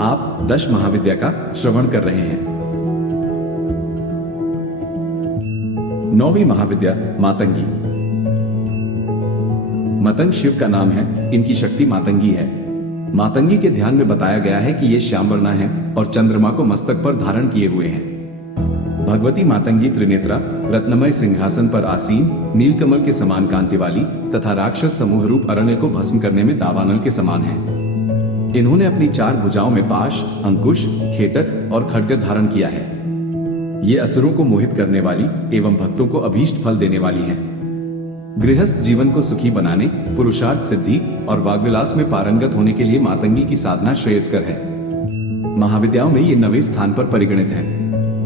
आप दश महाविद्या का श्रवण कर रहे हैं। नौवीं महाविद्या मातंगी। मतंग शिव का नाम है, इनकी शक्ति मातंगी है। मातंगी के ध्यान में बताया गया है कि ये श्यामवर्णा है और चंद्रमा को मस्तक पर धारण किए हुए हैं। भगवती मातंगी त्रिनेत्रा, रत्नमय सिंहासन पर आसीन, नीलकमल के समान कांति वाली तथा राक्षस समूह रूप अरण्य को भस्म करने में दावानल के समान है। इन्होंने अपनी 4 भुजाओं में पाश, अंकुश, खेटक और खड्ग धारण किया है। ये असुरों को मोहित करने वाली एवं भक्तों को अभीष्ट फल देने वाली है। गृहस्थ जीवन को सुखी बनाने, पुरुषार्थ सिद्धि और वाग्विलास में पारंगत होने के लिए मातंगी की साधना श्रेयस्कर है। महाविद्याओं में ये 9वें स्थान पर परिगणित है।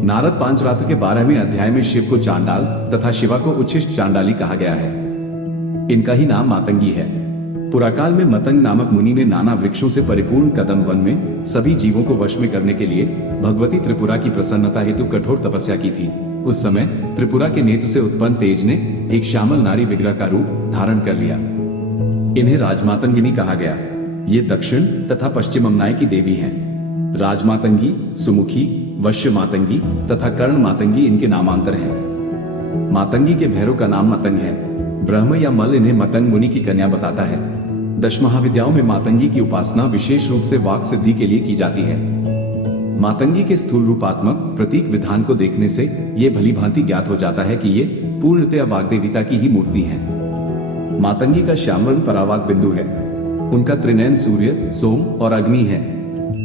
नारद पांचरात्र के 12वें अध्याय में शिव को चांडाल तथा शिवा को उच्छिष्ट चांडाली कहा गया है। इनका ही नाम मातंगी है। पुराकाल में मतंग नामक मुनि ने नाना वृक्षों से परिपूर्ण कदम वन में सभी जीवों को वश में करने के लिए भगवती त्रिपुरा की प्रसन्नता हेतु कठोर तपस्या की थी। उस समय त्रिपुरा के नेत्र से उत्पन्न तेज ने एक श्यामल नारी विग्रह का रूप धारण कर लिया। इन्हें राजमातंगिनी कहा गया। ये दक्षिण तथा पश्चिम अमनाय की देवी हैं। राजमातंगी, सुमुखी, वश्य मातंगी तथा कर्ण मातंगी इनके नामांतर हैं। मातंगी के भैरव का नाम मतंग है। ब्रह्म या मल इन्हें मतंग मुनि की कन्या बताता है। 10 महाविद्याओं में मातंगी की उपासना विशेष रूप से वाक सिद्धि के लिए की जाती है। मातंगी के स्थूल रूपात्मक प्रतीक विधान को देखने से ये भली भांति ज्ञात हो जाता है कि ये पूर्णतया वाग्देविता की ही मूर्ति हैं। मातंगी का श्यामवर्ण परावाक बिंदु है। उनका त्रिनयन सूर्य, सोम और अग्नि है।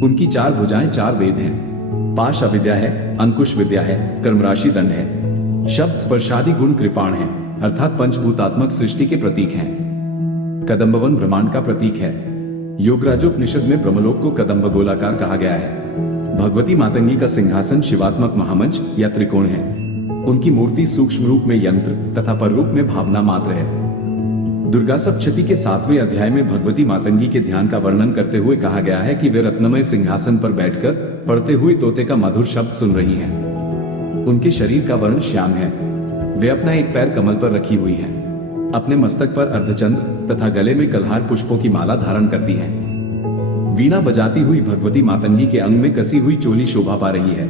उनकी 4 भुजाएं 4 वेद हैं। पाश अविद्या है, अंकुश विद्या है, कर्मराशि दंड है, शब्द स्पर्शादि गुण कृपाण है, अर्थात पंचभूतात्मक सृष्टि के प्रतीक हैं। कदम्बवन ब्रह्मांड का प्रतीक है। योगराजोपनिषद में ब्रह्मलोक को कदम्ब गोलाकार कहा गया है। भगवती मातंगी का सिंहासन शिवात्मक महामंच या त्रिकोण है। उनकी मूर्ति सूक्ष्म रूप में यंत्र तथा पर रूप में भावना मात्र है। दुर्गा सप्तशती के 7वें अध्याय में भगवती मातंगी के ध्यान का वर्णन करते हुए कहा गया है कि वे रत्नमय सिंहासन पर बैठकर पढ़ते हुए तोते का मधुर शब्द सुन रही हैं। उनके शरीर का वर्ण श्याम है। वे अपना एक पैर कमल पर रखी हुई हैं। अपने मस्तक पर अर्धचंद्र तथा गले में कल्हार पुष्पों की माला धारण करती हैं। वीणा बजाती हुई भगवती मातंगी के अंग में कसी हुई चोली शोभा पा रही है।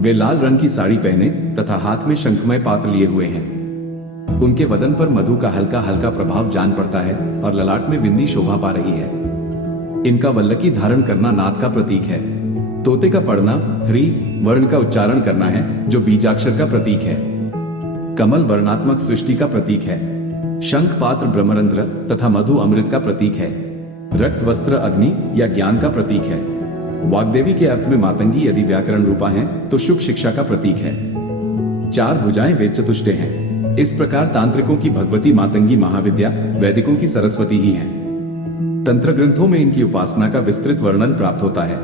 वे लाल रंग की साड़ी पहने तथा हाथ में शंखमय पात्र लिए हुए हैं। उनके वदन पर मधु का हल्का हल्का प्रभाव जान पड़ता है और ललाट में बिंदी शोभा पा रही है। इनका वल्लकी धारण करना नाद का प्रतीक है। तोते का पढ़ना ह्री वर्ण का उच्चारण करना है, जो बीजाक्षर का प्रतीक है। कमल वर्णात्मक सृष्टि का प्रतीक है। शंख पात्र ब्रह्मरंध्र तथा मधु अमृत का प्रतीक है। रक्त वस्त्र अग्नि या ज्ञान का प्रतीक है। वाग्देवी के अर्थ में मातंगी यदि व्याकरण रूपा है तो शुभ शिक्षा का प्रतीक है। 4 भुजाएं वेद चतुष्टय हैं। इस प्रकार तांत्रिकों की भगवती मातंगी महाविद्या वैदिकों की सरस्वती ही है। तंत्र ग्रंथों में इनकी उपासना का विस्तृत वर्णन प्राप्त होता है।